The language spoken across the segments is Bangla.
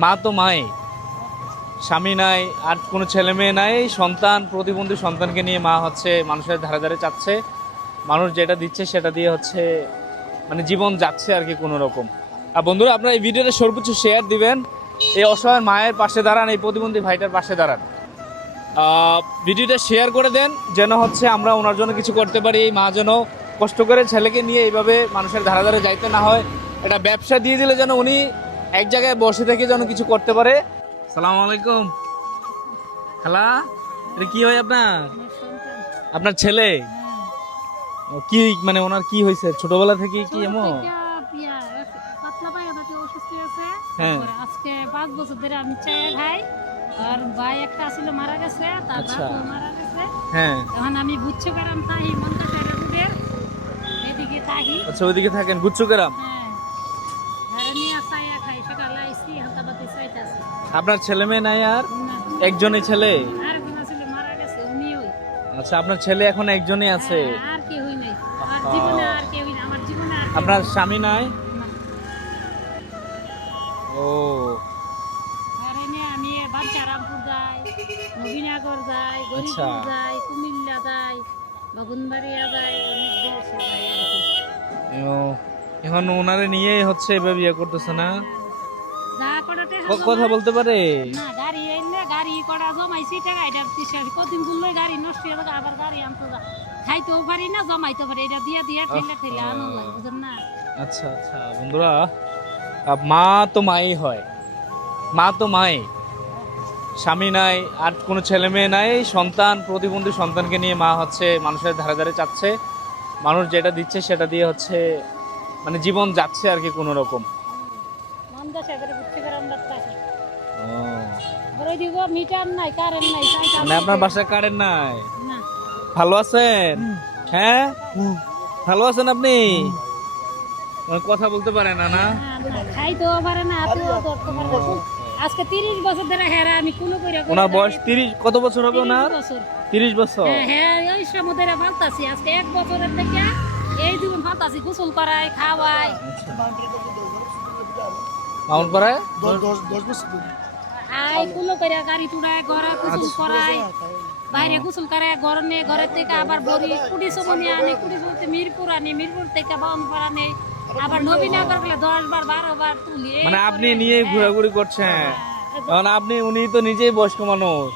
মা তো মাই, স্বামী নাই, আর কোনো ছেলে মেয়ে নাই, সন্তান, প্রতিবন্ধী সন্তানকে নিয়ে মা হচ্ছে মানুষের ধারে ধারে চাচ্ছে। মানুষ যেটা দিচ্ছে সেটা দিয়ে হচ্ছে মানে জীবন যাচ্ছে আর কি কোনো রকম। আর বন্ধুরা, আপনারা এই ভিডিওটা সর্বোচ্চ শেয়ার দিবেন, এই অসহায় মায়ের পাশে দাঁড়ান, এই প্রতিবন্ধী ভাইটার পাশে দাঁড়ান। ভিডিওটা শেয়ার করে দেন যেন হচ্ছে আমরা ওনার জন্য কিছু করতে পারি। এই মা যেন কষ্ট করে ছেলেকে নিয়ে এইভাবে মানুষের ধারে ধারে যাইতে না হয়, এটা ব্যবসা দিয়ে দিলে যেন উনি এক জায়গায় বসে থেকে যেন কিছু করতে পারে। সালাম আলাইকুম খালা, এটা কি হয় আপনার? আপনার ছেলে কি মানে ওনার কি হয়েছে ছোটবেলা থেকে কি এমন? হ্যাঁ, আজকে 5 বছর ধরে আমি চাই খাই, আর ভাই একটা ছিল মারা গেছে, তার বাপও মারা গেছে। হ্যাঁ, এখন আমি বুঝছো গ্রাম থাকি, মনটা সারা রোডের এদিকে থাকি। আচ্ছা, ওইদিকে থাকেন গুচ্ছু গ্রাম। হ্যাঁ, আর নিয়ে চাই খাই, সকালে আইছি হালকা বাতি চাইতাছি। আপনার ছেলে মেয়ে নাই আর? একজনই ছেলে? আর কোন ছিল মারা গেছে, উনি ওই। আচ্ছা, আপনার ছেলে এখন একজনই আছে? আর কেউই নাই, আর জীবনে আর কেউই না, আমার জীবনে আর আপনার স্বামী নাই? না। ও আর এনে আমি বাচ্চারামপুর যাই, নবীনগর যাই, গরিবপুর যাই, কুমিল্লা যাই, বাগুনবাড়িয়া যাই, অনেক দেশে যাই আর কি। ও, এখন ওনারে নিয়ে হচ্ছে এভাবে বিয়ে করতেছে না? যা করাতে কথা বলতে পারে না, গাড়ি এনে গাড়ি করা জমাইছি টাকা, এটা কদিন বললে গাড়ি নষ্ট হয়ে যাবে, আবার গাড়ি আনতে যা খাইতেও পারি না, জমাইতে পারি, এটা দিয়ে দিয়ে ঠেলে ঠেলে আনো লাগে, বুঝেন না? আচ্ছা আচ্ছা বন্ধুরা, মা তো মাই হয়, মা তো মাই, স্বামী নাই, আর কোনো ছেলে মেয়ে নাই, সন্তান, প্রতিবন্ধী সন্তানকে নিয়ে মা হচ্ছে মানুষের ধারে ধারে চাচ্ছে। মানুষ যেটা দিচ্ছে সেটা দিয়ে হচ্ছে মানে জীবন যাচ্ছে আর কি কোনো রকম। মন্দা সাগরে বুঝতে করে আমরা থাকি। ও, বড় দিব মিটার নাই, কারেন্ট নাই, মানে আপনার বাসায় কারেন্ট নাই? না। ভালো আছেন? হ্যাঁ, ভালো আছেন আপনি? কথা বলতে পারে না? না, খাইতেও পারে না, হাতেও ধরতে পারে না। আজকে 30 বছর ধরে হেরা আমি কুলো কইরা ওনার বয়স 30, কত বছর হবে ওনার? 30 বছর। হ্যাঁ, ওই সময় ধরে ফালতাছি, আজকে 1 বছরের থেকে এই জীবন ফালতাছি, গোসল করাই, খাওয়াই। মাউন্ট পাড়ায় 10 বছর আই কুলো কইরা গাড়ি তুড়াই, ঘরে গোসল করাই, বাইরে গোসল করে, ঘরে নিয়ে, ঘরের থেকে আবার বড়ি কুড়ি সমনি আনে, কুড়ি সমতে মিরপুর আনে, মিরপুর থেকে বাউনপাড়া নেই, আবার নবীনগর গেলে 10 বার 12 বার তুলি। মানে আপনি নিয়ে ঘোরাঘুরি করছেন? কারণ আপনি, উনি তো নিজেই বয়স্ক মানুষ।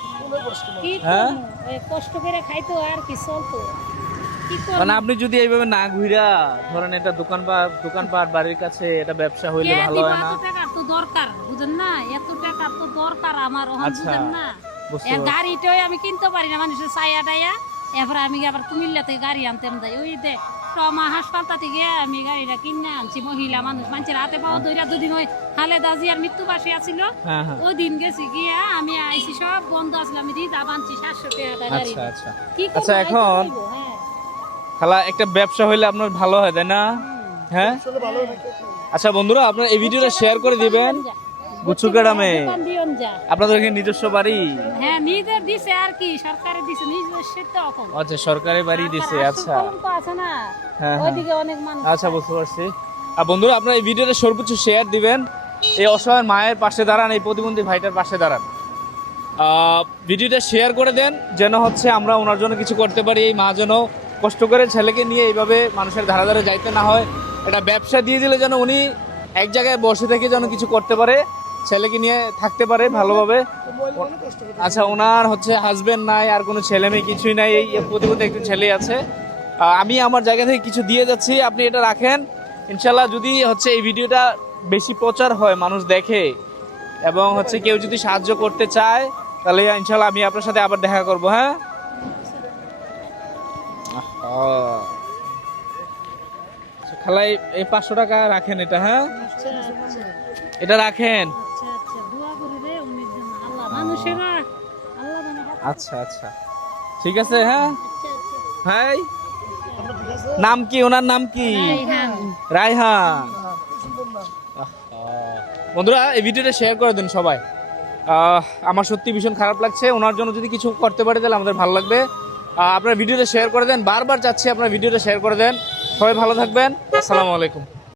কি হ্যাঁ, করবো? এই কষ্ট করে খাইতো আর কি চলতো, কি করবো? মানে আপনি যদি এইভাবে না ঘুরা ধরেন, এটা দোকানপাট বাড়ির কাছে এটা ব্যবসা হইলে কে ভালো দিব? হয় না? এত টাকা তো দরকার, বুঝেন না? এত টাকা তো দরকার আমার, ওখান আচ্ছা, বুঝেন না? বুঝতে এই পারছি। গাড়িটাই আমি কিনতে পারি না, মানুষের ছায়া টায়া, এরপর আমি আবার কুমিল্লা থেকে গাড়ি আনতাম যাই, ওই দে ট্রমা হাসপাতাল থেকে আমি গাড়িটা কিনে আনছি। মহিলা মানুষ, মানুষের হাতে পাওয়া ধইরা দুদিন ওই খালেদা জিয়ার মৃত্যুবার্ষিকী আছিল, হ্যাঁ হ্যাঁ, ওই দিন গেছি গিয়া আমি আইছি, সব বন্ধ আসলে আমি রিজার্ভ আনছি 700 টাকা গাড়ি। আচ্ছা আচ্ছা কি করবো? আচ্ছা, এই তো এখন করবো, হ্যাঁ। খালা একটা ব্যবসা হইলে আপনার ভালো হয়, তাই না? হ্যাঁ, ভালো আচ্ছা বন্ধুরা, আপনারা এই ভিডিওটা শেয়ার করে দিবেন গুচ্ছু গ্রামে। দোকান দিয়ন যা। আপনাদের এখানে নিজস্ব বাড়ি? হ্যাঁ, নিজের দিছে আর কি, সরকারে দিছে, নিজস্ব তো এখন। আচ্ছা, সরকারি বাড়ি দিছে। আচ্ছা তো আছে না, হ্যাঁ, ওইদিকে অনেক মানুষ। আচ্ছা, বুঝতে পারছি। আর বন্ধুরা, আপনারা এই ভিডিওটা সর্বোচ্চ শেয়ার দিবেন, এই অসহায় মায়ের পাশে দাঁড়ান, এই প্রতিবন্ধী ভাইটার পাশে দাঁড়ান। ভিডিওটা শেয়ার করে দেন যেন হচ্ছে আমরা ওনার জন্য কিছু করতে পারি। এই মা যেন কষ্ট করে ছেলেকে নিয়ে এইভাবে মানুষের ধারে ধারে যাইতে না হয়, এটা ব্যবসা দিয়ে দিলে যেন উনি এক জায়গায় বসে থেকে যেন কিছু করতে পারে, ছেলেকে নিয়ে থাকতে পারে ভালোভাবে। আচ্ছা, ওনার হচ্ছে হাজবেন্ড নাই, আর কোনো ছেলে মেয়ে কিছুই নাই, এই প্রতিবন্ধী একটি ছেলে আছে। আমি আমার জায়গা থেকে কিছু দিয়ে যাচ্ছি, আপনি এটা রাখেন। ইনশাল্লাহ যদি হচ্ছে এই ভিডিওটা বেশি প্রচার হয়, মানুষ দেখে, এবং হচ্ছে কেউ যদি সাহায্য করতে চায়, তাহলে ইনশাল্লাহ আমি আপনার সাথে আবার দেখা করব। হ্যাঁ, খালা এই 500 টাকা রাখেন, এটা। হ্যাঁ, আচ্ছা, আচ্ছা, এটা রাখেন। আচ্ছা, আচ্ছা, দোয়া করি রে উনির জন্য, আল্লাহ মানুষেরা, আল্লাহ জানে। আচ্ছা আচ্ছা, ঠিক আছে। হ্যাঁ আচ্ছা, আচ্ছা। ভাই, নাম কি? ওনার নাম কি? রায়হান। রায়হান। বন্ধুরা, এই ভিডিওটা শেয়ার করে দেন সবাই। আমার সত্যি ভীষণ খারাপ লাগছে, ওনার জন্য যদি কিছু করতে পারে তাহলে আমাদের ভালো লাগবে। আপনার ভিডিওটা শেয়ার করে দেন, বারবার চাচ্ছি আপনার ভিডিওটা শেয়ার করে দেন। সবাই ভালো থাকবেন, আসসালামু আলাইকুম।